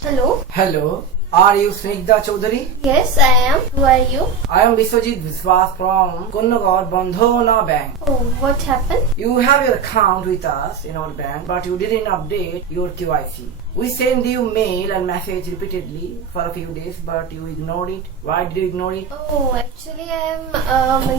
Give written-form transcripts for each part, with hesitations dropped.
Hello. Hello. Are you Snigdha Chaudhary? Yes, I am. Who are you? I am Biswajit Viswas from Konnagar Bandhona Bank. Oh, what happened? You have your account with us in our bank, but you didn't update your KYC. We send you mail and message repeatedly for a few days, but you ignored it. Why did you ignore it? Oh, actually I am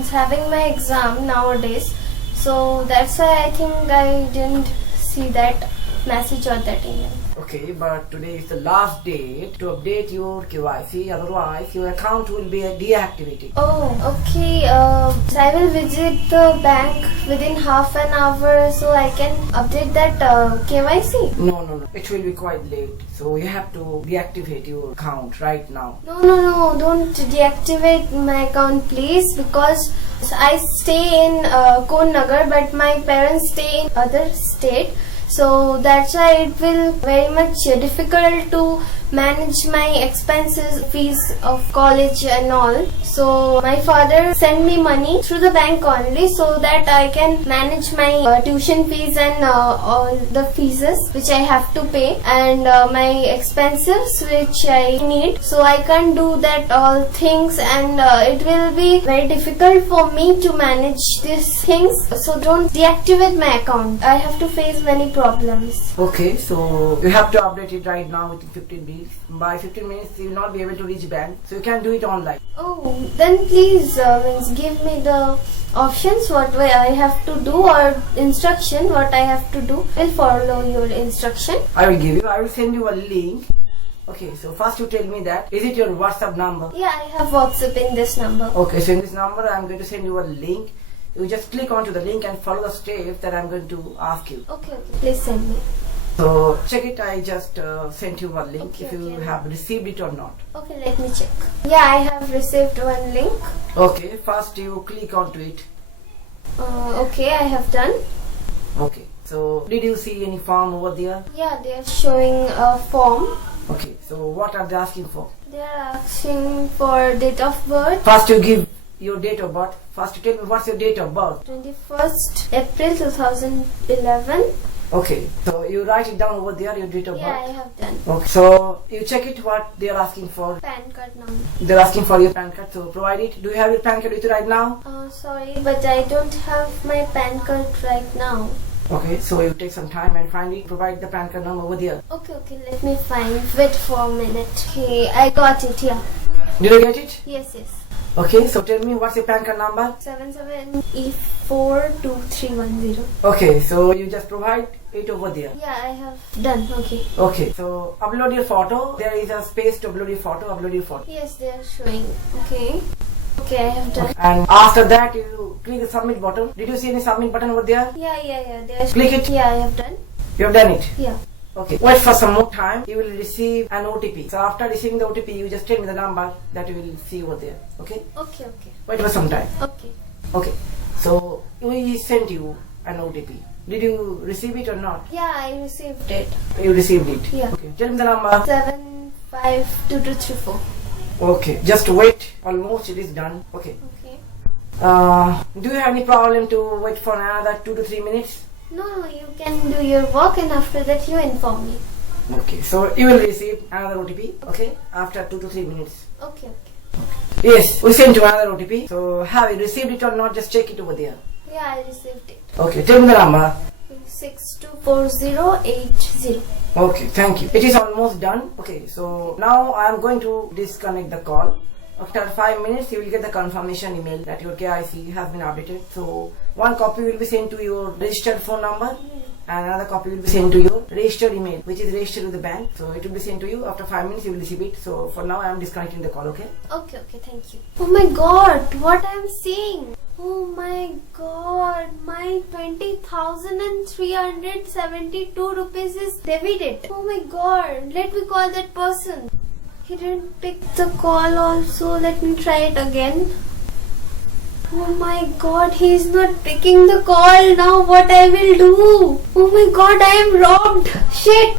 having my exam nowadays. So that's why I think I didn't see that message or that email. Okay, but today is the last date to update your KYC, otherwise your account will be deactivated. Oh, okay. I will visit the bank within half an hour so I can update that KYC. No. It will be quite late. So you have to deactivate your account right now. No. Don't deactivate my account, please, because I stay in Konnagar, but my parents stay in other state. So that's why it will very much difficult to manage my expenses, fees of college and all. So my father sent me money through the bank only so that I can manage my tuition fees and all the fees which I have to pay and my expenses which I need. So I can't do that all things and it will be very difficult for me to manage these things. So don't deactivate my account. I have to face many problems. Okay, so you have to update it right now within 15 minutes. By 15 minutes you will not be able to reach bank, so you can do it online. Oh, then please give me the options what way I have to do or instruction what I have to do. I'll follow your instruction. I will send you a link. Okay, so first you tell me that, is it your WhatsApp number? Yeah, I have WhatsApp in this number. Okay, so in this number I am going to send you a link. You just click onto the link and follow the steps that I am going to ask you. Okay, please send me. So check it, I just sent you a link, Okay, if you okay. have received it or not. Okay, let me check. Yeah, I have received one link. Okay, first you click onto it. Okay, I have done. Okay, so did you see any form over there? Yeah, they are showing a form. Okay, so what are they asking for? They are asking for date of birth. First you give your date of birth. First you tell me what's your date of birth. 21st April 2011. Okay, so you write it down over there, your date of Yeah, birth. I have done. Okay, so you check it what they are asking for. PAN card number. They're asking for your PAN card, so provide it. Do you have your PAN card with you right now? Sorry, but I don't have my PAN card right now. Okay, so you take some time and find it. Provide the PAN card number over there. Okay, let me find. Wait for a minute. Okay, I got it, yeah. Did you get it? Yes. Okay, so tell me what's your PAN card number? 77E42310. Okay, so you just provide it over there. Yeah, I have done. Okay. Okay, so upload your photo. There is a space to upload your photo. Upload your photo. Yes, they are showing. Okay, I have done. And after that, you click the submit button. Did you see any submit button over there? Yeah. They are Click it. Yeah, I have done. You have done it. Yeah. Okay, wait for some more time. You will receive an OTP. So after receiving the OTP, you just tell me the number that you will see over there. Okay? Okay. Wait for some time. Okay. So we sent you an OTP. Did you receive it or not? Yeah, I received it. You received it. Yeah. Okay. Tell me the number. 752234. Okay. Just wait. Almost it is done. Okay. Okay. Do you have any problem to wait for another 2 to 3 minutes? No, you can do your work and after that you inform me. Okay. So you will receive another OTP. Okay. After 2 to 3 minutes. Okay. Yes. We sent you another OTP. So have you received it or not? Just check it over there. Yeah, I received it. Okay. Tell me the number. 624080. Okay, thank you. It is almost done. Okay, so now I am going to disconnect the call. After 5 minutes, you will get the confirmation email that your KIC has been updated. So one copy will be sent to your registered phone number and another copy will be sent to your registered email, which is registered with the bank. So it will be sent to you. After 5 minutes, you will receive it. So for now, I am disconnecting the call. Okay? Okay, thank you. Oh my God, what I am seeing? Oh my God, my 20,372 rupees is debited. Oh my God, let me call that person. He didn't pick the call also. Let me try it again. Oh my God, he is not picking the call. Now what I will do? Oh my God, I am robbed. Shit.